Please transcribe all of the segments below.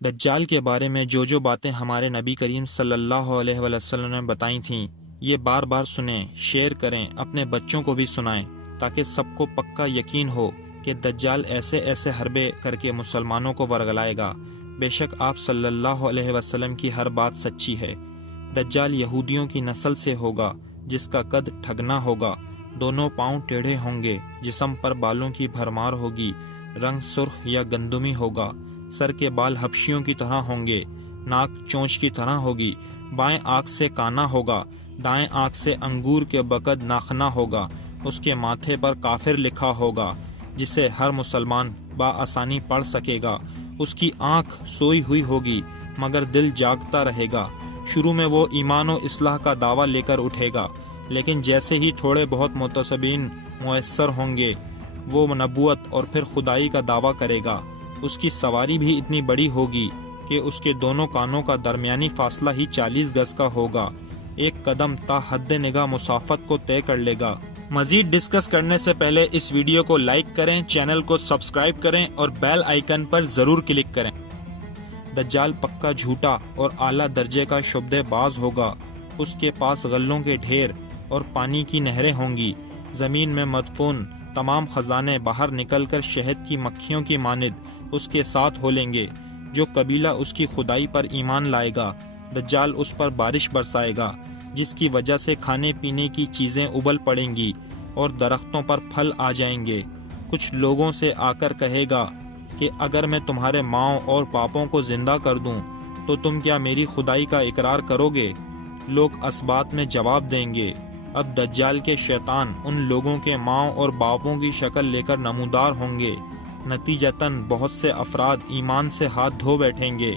دجال کے بارے میں جو باتیں ہمارے نبی کریم صلی اللہ علیہ وسلم نے بتائی تھیں، یہ بار بار سنیں، شیئر کریں، اپنے بچوں کو بھی سنائیں، تاکہ سب کو پکا یقین ہو کہ دجال ایسے ایسے حربے کر کے مسلمانوں کو ورگلائے گا۔ بے شک آپ صلی اللہ علیہ وسلم کی ہر بات سچی ہے۔ دجال یہودیوں کی نسل سے ہوگا، جس کا قد ٹھگنا ہوگا، دونوں پاؤں ٹیڑھے ہوں گے، جسم پر بالوں کی بھرمار ہوگی، رنگ سرخ یا گندمی ہوگا، سر کے بال حبشیوں کی طرح ہوں گے، ناک چونچ کی طرح ہوگی، بائیں آنکھ سے کانا ہوگا، دائیں آنکھ سے انگور کے بقد ناخنا ہوگا، اس کے ماتھے پر کافر لکھا ہوگا، جسے ہر مسلمان بآسانی پڑھ سکے گا۔ اس کی آنکھ سوئی ہوئی ہوگی مگر دل جاگتا رہے گا۔ شروع میں وہ ایمان و اصلاح کا دعویٰ لے کر اٹھے گا، لیکن جیسے ہی تھوڑے بہت متسبین میسر ہوں گے، وہ نبوت اور پھر خدائی کا دعویٰ کرے گا۔ اس کی سواری بھی اتنی بڑی ہوگی کہ اس کے دونوں کانوں کا درمیانی فاصلہ ہی 40 گز کا ہوگا۔ ایک قدم تا حد نگاہ مسافت کو طے کر لے گا۔ مزید ڈسکس کرنے سے پہلے اس ویڈیو کو لائک کریں، چینل کو سبسکرائب کریں اور بیل آئیکن پر ضرور کلک کریں۔ دجال پکا جھوٹا اور اعلیٰ درجے کا شبدے باز ہوگا۔ اس کے پاس غلوں کے ڈھیر اور پانی کی نہریں ہوں گی۔ زمین میں مدفون تمام خزانے باہر نکل کر شہد کی مکھیوں کی مانند اس کے ساتھ ہو لیں گے۔ جو قبیلہ اس کی خدائی پر ایمان لائے گا، دجال اس پر بارش برسائے گا، جس کی وجہ سے کھانے پینے کی چیزیں ابل پڑیں گی اور درختوں پر پھل آ جائیں گے۔ کچھ لوگوں سے آ کر کہے گا کہ اگر میں تمہارے ماؤں اور باپوں کو زندہ کر دوں تو تم کیا میری خدائی کا اقرار کرو گے؟ لوگ اسبات میں جواب دیں گے۔ اب دجال کے شیطان ان لوگوں کے ماؤں اور باپوں کی شکل لے کر نمودار ہوں گے۔ نتیجتاً بہت سے افراد ایمان سے ہاتھ دھو بیٹھیں گے۔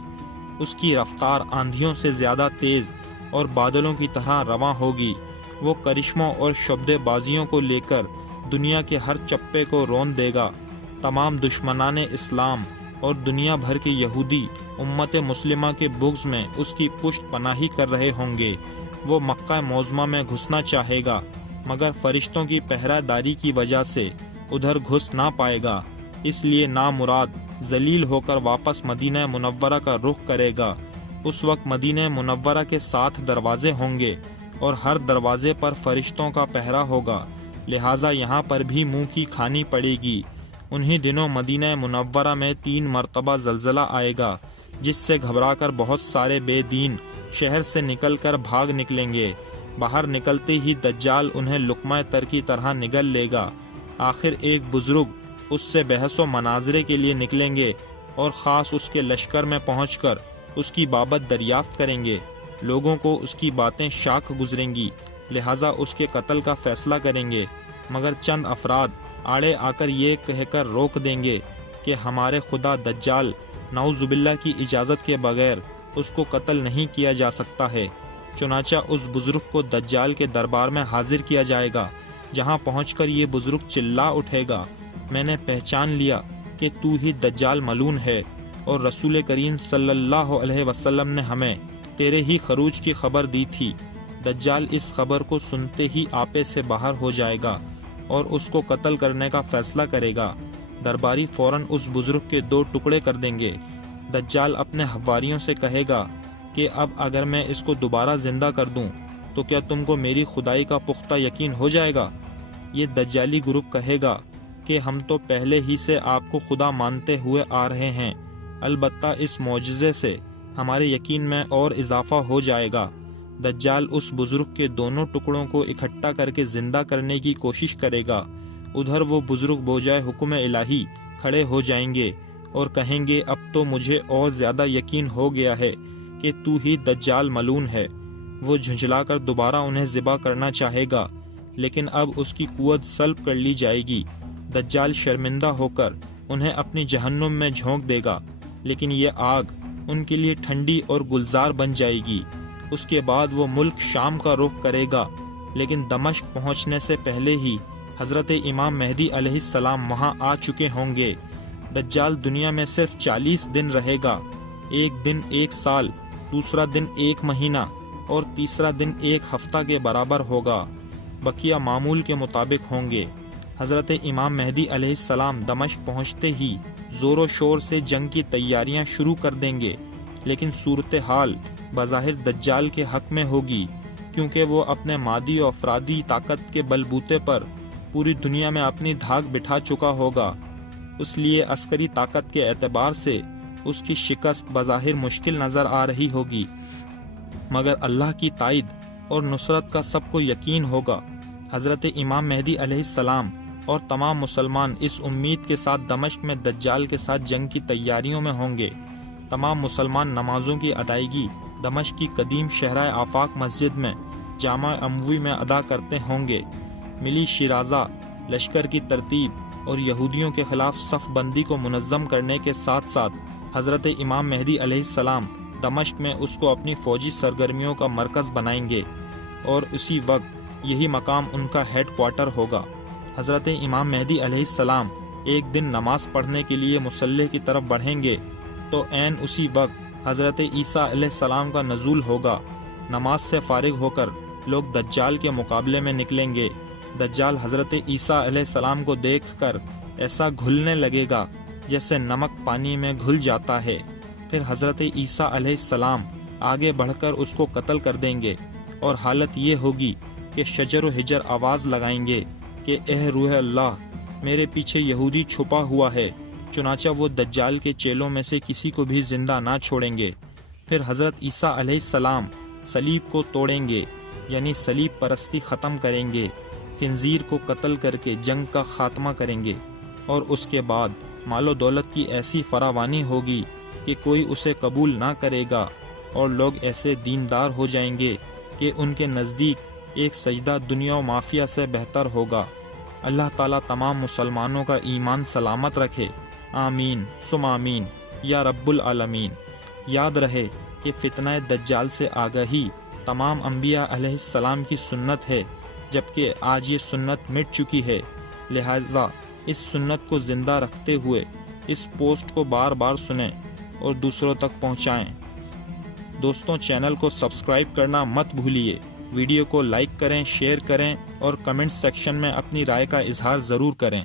اس کی رفتار آندھیوں سے زیادہ تیز اور بادلوں کی طرح رواں ہوگی۔ وہ کرشموں اور شبدے بازیوں کو لے کر دنیا کے ہر چپے کو رون دے گا۔ تمام دشمنان اسلام اور دنیا بھر کے یہودی امت مسلمہ کے بغض میں اس کی پشت پناہی کر رہے ہوں گے۔ وہ مکہ معظمہ میں گھسنا چاہے گا، مگر فرشتوں کی پہرہ داری کی وجہ سے ادھر گھس نہ پائے گا، اس لیے نامراد ذلیل ہو کر واپس مدینہ منورہ کا رخ کرے گا۔ اس وقت مدینہ منورہ کے 7 دروازے ہوں گے اور ہر دروازے پر فرشتوں کا پہرہ ہوگا، لہٰذا یہاں پر بھی منہ کی کھانی پڑے گی۔ انہی دنوں مدینہ منورہ میں 3 مرتبہ زلزلہ آئے گا، جس سے گھبرا کر بہت سارے بے دین شہر سے نکل کر بھاگ نکلیں گے۔ باہر نکلتے ہی دجال انہیں لقمہ تر کی طرح نگل لے گا۔ آخر ایک بزرگ اس سے بحث و مناظرے کے لیے نکلیں گے اور خاص اس کے لشکر میں پہنچ کر اس کی بابت دریافت کریں گے۔ لوگوں کو اس کی باتیں شاک گزریں گی، لہٰذا اس کے قتل کا فیصلہ کریں گے، مگر چند افراد آڑے آ کر یہ کہہ کر روک دیں گے کہ ہمارے خدا دجال نعوذ باللہ کی اجازت کے بغیر اس کو قتل نہیں کیا جا سکتا ہے۔ چنانچہ اس بزرگ کو دجال کے دربار میں حاضر کیا جائے گا، جہاں پہنچ کر یہ بزرگ چلا اٹھے گا، میں نے پہچان لیا کہ تو ہی دجال ملعون ہے، اور رسول کریم صلی اللہ علیہ وسلم نے ہمیں تیرے ہی خروج کی خبر دی تھی۔ دجال اس خبر کو سنتے ہی آپے سے باہر ہو جائے گا اور اس کو قتل کرنے کا فیصلہ کرے گا۔ درباری فوراً اس بزرگ کے 2 ٹکڑے کر دیں گے۔ دجال اپنے حواریوں سے کہے گا کہ اب اگر میں اس کو دوبارہ زندہ کر دوں تو کیا تم کو میری خدائی کا پختہ یقین ہو جائے گا؟ یہ دجالی گروپ کہے گا کہ ہم تو پہلے ہی سے آپ کو خدا مانتے ہوئے آ رہے ہیں، البتہ اس معجزے سے ہمارے یقین میں اور اضافہ ہو جائے گا۔ دجال اس بزرگ کے دونوں ٹکڑوں کو اکٹھا کر کے زندہ کرنے کی کوشش کرے گا۔ ادھر وہ بزرگ بوجائے حکم الہی کھڑے ہو جائیں گے اور کہیں گے اب تو مجھے اور زیادہ یقین ہو گیا ہے کہ تو ہی دجال ملعون ہے۔ وہ جھنجھلا کر دوبارہ انہیں ذبح کرنا چاہے گا، لیکن اب اس کی قوت سلب کر لی جائے گی۔ دجال شرمندہ ہو کر انہیں اپنی جہنم میں جھونک دے گا، لیکن یہ آگ ان کے لیے ٹھنڈی اور گلزار بن جائے گی۔ اس کے بعد وہ ملک شام کا رخ کرے گا، لیکن دمشق پہنچنے سے پہلے ہی حضرت امام مہدی علیہ السلام وہاں آ چکے ہوں گے۔ دجال دنیا میں صرف 40 دن رہے گا، ایک دن 1 سال، دوسرا دن 1 مہینہ اور تیسرا دن 1 ہفتہ کے برابر ہوگا۔ بقیہ معمول کے مطابق ہوں گے۔ حضرت امام مہدی علیہ السلام دمشق پہنچتے ہی زور و شور سے جنگ کی تیاریاں شروع کر دیں گے، لیکن صورتحال بظاہر دجال کے حق میں ہوگی، کیونکہ وہ اپنے مادی و افرادی طاقت کے بل بوتے پر پوری دنیا میں اپنی دھاک بٹھا چکا ہوگا۔ اس لیے عسکری طاقت کے اعتبار سے اس کی شکست بظاہر مشکل نظر آ رہی ہوگی، مگر اللہ کی تائید اور نصرت کا سب کو یقین ہوگا۔ حضرت امام مہدی علیہ السلام اور تمام مسلمان اس امید کے ساتھ دمشق میں دجال کے ساتھ جنگ کی تیاریوں میں ہوں گے۔ تمام مسلمان نمازوں کی ادائیگی دمشق کی قدیم شہرائے آفاق مسجد میں جامع اموی میں ادا کرتے ہوں گے۔ ملی شیرازہ لشکر کی ترتیب اور یہودیوں کے خلاف صف بندی کو منظم کرنے کے ساتھ ساتھ حضرت امام مہدی علیہ السلام دمشق میں اس کو اپنی فوجی سرگرمیوں کا مرکز بنائیں گے، اور اسی وقت یہی مقام ان کا ہیڈ کوارٹر ہوگا۔ حضرت امام مہدی علیہ السلام ایک دن نماز پڑھنے کے لیے مصلی کی طرف بڑھیں گے تو عین اسی وقت حضرت عیسیٰ علیہ السلام کا نزول ہوگا۔ نماز سے فارغ ہو کر لوگ دجال کے مقابلے میں نکلیں گے۔ دجال حضرت عیسیٰ علیہ السلام کو دیکھ کر ایسا گھلنے لگے گا جیسے نمک پانی میں گھل جاتا ہے۔ پھر حضرت عیسیٰ علیہ السلام آگے بڑھ کر اس کو قتل کر دیں گے، اور حالت یہ ہوگی کہ شجر و حجر آواز لگائیں گے کہ اے روح اللہ، میرے پیچھے یہودی چھپا ہوا ہے۔ چنانچہ وہ دجال کے چیلوں میں سے کسی کو بھی زندہ نہ چھوڑیں گے۔ پھر حضرت عیسیٰ علیہ السلام صلیب کو توڑیں گے، یعنی صلیب پرستی ختم کریں گے، خنزیر کو قتل کر کے جنگ کا خاتمہ کریں گے، اور اس کے بعد مال و دولت کی ایسی فراوانی ہوگی کہ کوئی اسے قبول نہ کرے گا، اور لوگ ایسے دیندار ہو جائیں گے کہ ان کے نزدیک ایک سجدہ دنیا و مافیا سے بہتر ہوگا۔ اللہ تعالیٰ تمام مسلمانوں کا ایمان سلامت رکھے، آمین ثم آمین یا رب العالمین۔ یاد رہے کہ فتنہ دجال سے آگہی تمام انبیاء علیہ السلام کی سنت ہے، جبکہ آج یہ سنت مٹ چکی ہے، لہذا اس سنت کو زندہ رکھتے ہوئے اس پوسٹ کو بار بار سنیں اور دوسروں تک پہنچائیں۔ دوستوں، چینل کو سبسکرائب کرنا مت بھولیے، ویڈیو کو لائک کریں، شیئر کریں اور کمنٹ سیکشن میں اپنی رائے کا اظہار ضرور کریں۔